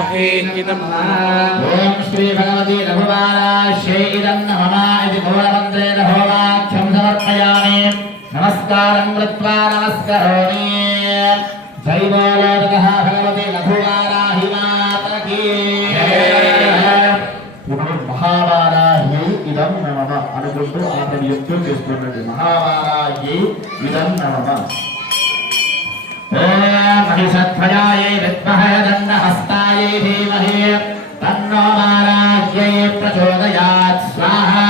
रघुवाराह्यै इदं ओम श्री भगवती रघुवाराह्यै इदं नमः इति मूलमन्त्रेण होमाख्यं समर्पयामि नमस्कारं कृत्वा नमस्करोमि जय बोलो भगवती रघुवाराहि माता की महावाराह्यै इदं नमः अनुకుంటూ ఆ ప్రయత్నం చేస్తున్నది महावाराह्यै इदं नमः ओम महिषध्वजायै विद्महे दण्डहस्तायै धीमहि तन्नो वाराह्यै प्रचोदयात् स्वाहा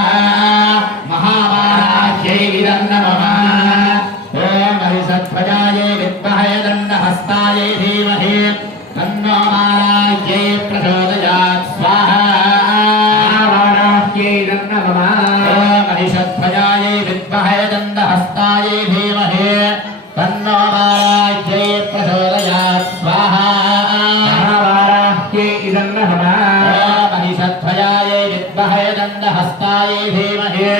महावाराह्यै इदं नमः ओम महिषध्वजायै विद्महे दण्डहस्तायै धीमहि तन्नो वाराह्यै प्रचोदयात् स्वाहा महावाराह्यै इदं नमः ओम महिषध्वजायै विद्महे दण्डहस्तायै धीमहि तन्नो वाराह्यै प्रचोदयात् स्वाहा महावाराह्यै इदं नमः ओम महिषध्वजायै विद्महे दण्डहस्तायै धीमहि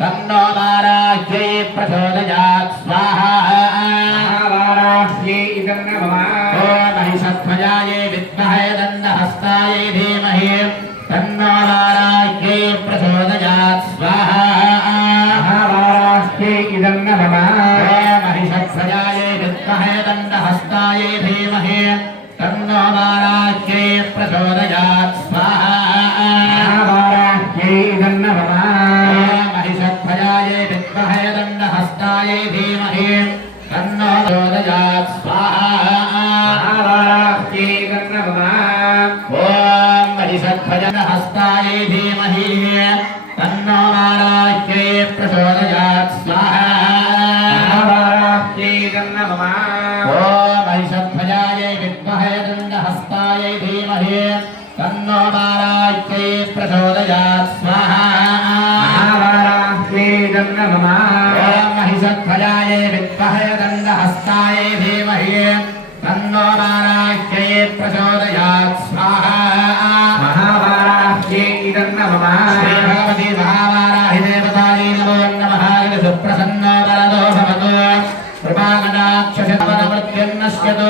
तन्नो वाराह्यै प्रचोदयात् स्वाहा महावाराह्यै इदं नमः ओम महिषध्वजायै विद्महे दण्डहस्तायै धीमहि तन्नो वाराह्यै प्रचोदयात् स्वाहा महावाराह्यै इदं नमः महिषध्वजायै विद्महे दण्डहस्तायै धीमहि तन्नो वाराह्यै प्रचोदयात् स्वाहा महावाराह्यै इदं नमः महिषध्वजायै विद्महे दण्डहस्तायै धीमहि तन्नो प्रचोदयात् स्वाहा महावाराह्यै इदं नमः ओम महिषध्वजहस्तायै धीमहि तन्नो वाराह्यै प्रचोदयात् स्वाहा ओम महिषध्वजायै विद्महे दण्डहस्तायै धीमहि तन्नो वाराह्यै प्रचोदयात् स्वाहा महावाराह्यै इदं नमः ओम महिषध्वजायै विद्महे दण्डहस्तायै धीमहि तन्नो वाराह्यै प्रचोदयात् स्वाहा महावाराह्यै इदं नमः श्री भगवती महावाराहि देवतायै नमो नमः सुप्रसन्नो वरदो भवतु कृपाकटाक्षशतवरवृद्धिर्नश्यतु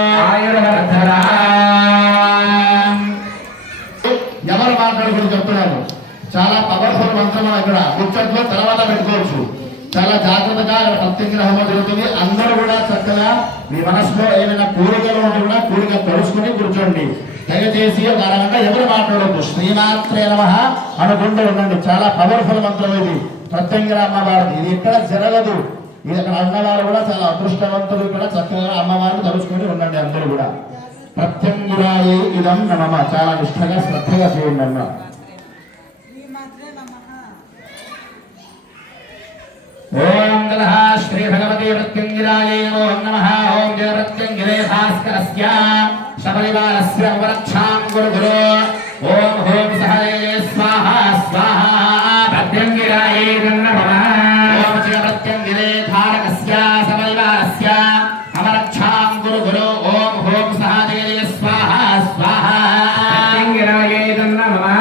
आयुर्वर्धराम् ఎవరు మాట్లాడుకుని చెప్తున్నాను చాలా పవర్ఫుల్ మంత్రం ఇక్కడ ముచ్చట్లో తర్వాత పెట్టుకోవచ్చు చాలా జాగ్రత్తగా ప్రత్యేక హోమం జరుగుతుంది అందరూ కూడా చక్కగా మీ మనసులో ఏమైనా కోరికలు ఉంటే కూడా కోరిక తెలుసుకుని కూర్చోండి దయచేసి ఒక అరగంట ఎవరు మాట్లాడొద్దు శ్రీమాత్రే నమః అనుకుంటూ ఉండండి చాలా పవర్ఫుల్ మంత్రం ఇది ప్రత్యంగిర అమ్మవారిది ఇది ఇక్కడ జరగదు ఇది అక్కడ అన్నవారు కూడా చాలా అదృష్టవంతులు ఇక్కడ చక్కగా అమ్మవారిని తలుచుకొని ఉండండి అందరూ కూడా ప్రత్యంగిరాయై ఇదం నమః చాలా నిష్ఠగా శ్రద్ధగా చేయండి అన్న ఓం నమః శ్రీ భగవతే ప్రత్యంగిరాయై నమో నమః ఓం జయ ప్రత్యంగిరే భాస్కరస్య సపరివారస్య వరక్షాం గురు గురు ఓం హోం సహయే స్వాహా స్వాహా ప్రత్యంగిరాయై ఇదం నమః ఓం జయ ప్రత్యంగిరే ధారకస్య సపరివారస్య అమరక్షాం గురు గురు ఓం హోం సహయే స్వాహా స్వాహా ప్రత్యంగిరాయై ఇదం నమః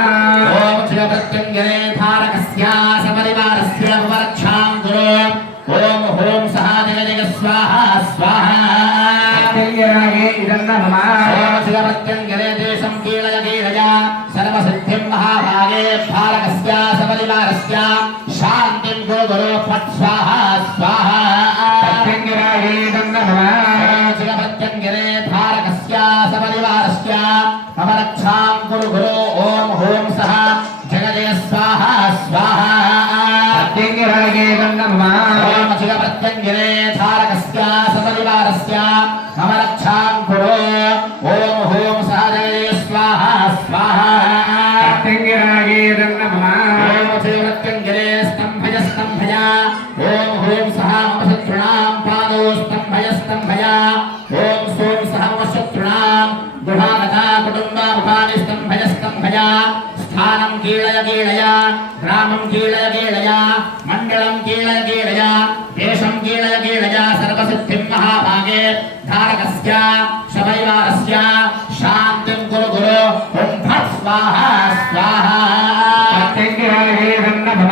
ఓం జయ ప్రత్యంగిరే ధారకస్య సపరివారస్య అమరక్షాం గురు ఓం హోం సహయే స్వాహా స్వాహా ప్రత్యంగిరాయై ఇదం నమః ఓం జయ ప్రత్యంగిరే దేశం కీలయ కీలయ సర్వసిద్ధిం మహాభాగే భారకస్య సపరివారస్య శాంతిం గురు గురు ఫట్ స్వాహా స్వాహా ప్రత్యంగిరాయై ఇదం నమః ఓం జయ ప్రత్యంగిరే భారకస్య సపరివారస్య అమరక్షాం గురు గురు ఓం హోం సహ జగజయ స్వాహా స్వాహా ప్రత్యంగిరాయై ఇదం నమః ఓం జయ ప్రత్యంగిరే భారకస్య సపరివారస్య అమరక్షాం గురు ఓం హోం సహ జగజయ స్వాహా స్వాహా ప్రత్యంగిరాయై ఇదం నమః ఓం జయ ప్రత్యంగిరే స్తంభయ స్తంభయ ఓం హోం సహ మమ శత్రుణాం పాదో స్తంభయ స్తంభయ ఓం సోం సహ మమ శత్రుణాం గృహాగతా కుటుంబాముఖాని స్తంభయ స్తంభయ స్థానం కీళయ కీళయ గ్రామం కీళయ కీళయ మండలం కీళయ కీళయ దేశం కీళయ కీళయ సర్వసిద్ధిం మహాభాగే ధారకస్య సపరివారస్య శాంతిం కురు గురు ఓం ఫట్ స్వాహా స్వాహా ప్రత్యంగిరాయై ఇదం నమః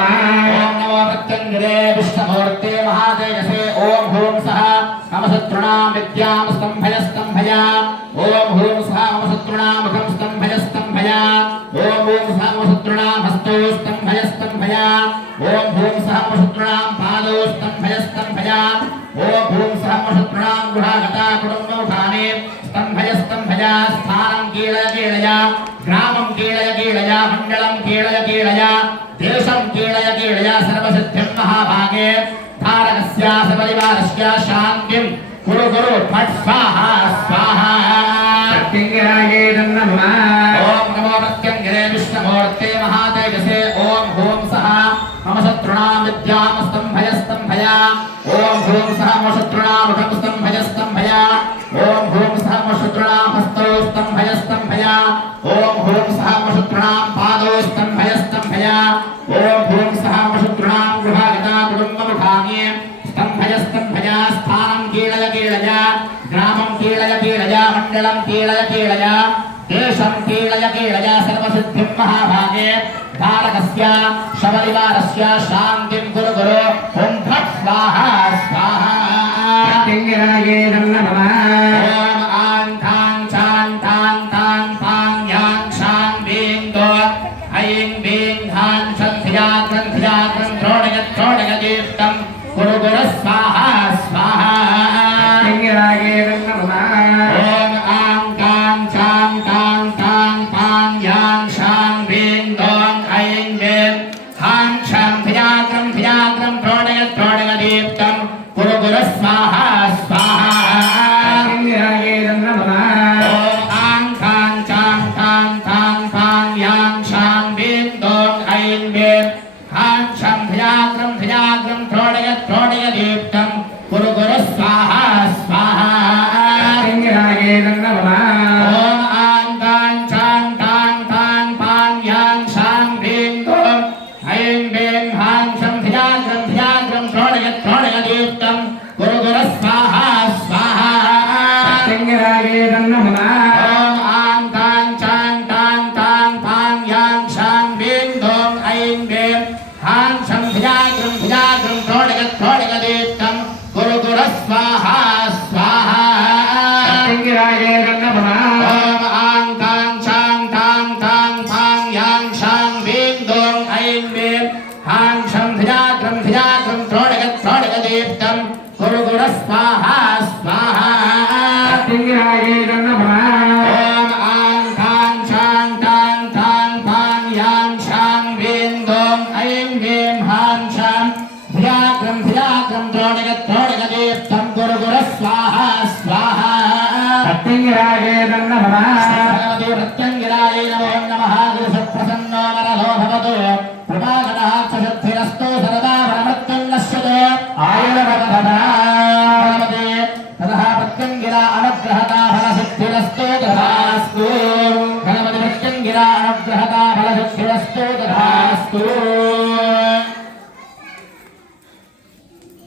ఓం నమో ప్రత్యంగిరే విష్ణుమూర్తే మహాతేజసే ఓం హోం సహ మమ శత్రుణాం విద్యాం స్తంభయ స్తంభయ ఓం హోం సహ మమ శత్రుణాం ముఖం స్తంభయ स्तंभया ओम भूम सहमशत्रुणां हस्तौ स्तंभय स्तंभया ओम भूम सहमशत्रुणां पादौ स्तंभय स्तंभया ओम भूम सहमशत्रुणां गृहागता कुटुम्बमुखाने स्तंभय स्तंभया स्थानं कीलय कीलया ग्रामं कीलय कीलया मण्डलं कीलय कीलया देशं कीलय कीलया सर्वसिद्धिं महाभागे धारकस्य सपरिवारस्य शान्तिं कुरु कुरु फट् स्वाहा स्वाहा प्रत्यङ्गिराये नमः ओम नमो प्रत्यङ्गिरे विष्णुमूर्ते महातेजसे ओम भूम सः मम शत्रुणां विद्यां स्तंभय स्तंभया ओम भूम सः मम शत्रुणां मुखं स्तंभय स्तंभया ओम भूम सः मम शत्रुणां हस्तौ स्तंभय स्तंभया ओम भूम सः मम शत्रुणां पादौ स्तंभय स्तंभया ओम भूम सः मम शत्रुणां गृहागता कुटुम्बमुखानि स्तंभय स्तंभया स्थानं कीलय कीलया ग्रामं कीलय कीलया मण्डलं कीलय कीलया देशं कीलय कीलया सर्वसिद्धिं महाभागे धारकस्य शबरिवारस्य शान्तिं कुरु कुरु ओम फट् स्वाहा स्वाहा प्रत्यङ्गिराये नमः ओम आं तां चां तां तां पां यां शां बीं दो ऐं बीं धां सन्ध्या सन्ध्या द्रोणय दीप्तं कुरु कुरु स्वाहा स्वाहा प्रत्यङ्गिराये नमः ओम आं तां चां तां तां पां यां शां बीं दो ऐं बीं हां सन्ध्या सन्ध्या द्रोणय दीप्तं कुरु कुरु स्वाहा स्वाहा प्रत्यङ्गिराये नमः ओम आं तां चां तां तां पां यां शां बीं दो ऐं बीं हां सन्ध्या सन्ध्या द्रोणय दीप्तं कुरु कुरु स्वाहा स्वाहा प्रत्यङ्गिराये नमः ओम आं तां चां तां तां पां यां शां बीं दो ऐं बीं हां सन्ध्या सन्ध्या द्रोणय दीप्तं कुरु कुरु स्वाहा स्वाहा प्रत्यङ्गिराये नमः ओम आं तां चां तां तां पां यां शां बीं दो ऐं बीं हां सन्ध्या सन्ध्या द्रोणय दीप्तं कुरु कुरु स्वाहा स्वाहा प्रत्यङ्गिराये नमः ओम आं तां चां तां तां पां यां शां बीं दो ऐं बीं हां सन्ध्या सन्ध्या द्रोणय दीप्तं कुरु कुरु स्वाहा स्वाहा प्रत्यङ्गिराये नमः ओम आं तां चां तां तां पां यां शां बीं दो ऐं बीं हां सन्ध्या सन्ध्या द्रोणय दीप्तं कुरु कुरु स्वाहा स्वाहा प्रत्यङ्गिराये नमः भगवते प्रत्यङ्गिराये नमो नमः गुरुसप्रसन्नो नरलो भवतु प्रभाकरः सशक्तिरस्तु सरदा परमृत्युर्नश्यते आयुर्भवतः भगवते ततः प्रत्यङ्गिरा अनुग्रहता फलसिद्धिरस्तु तथास्तु भगवते प्रत्यङ्गिरा अनुग्रहता फलसिद्धिरस्तु तथास्तु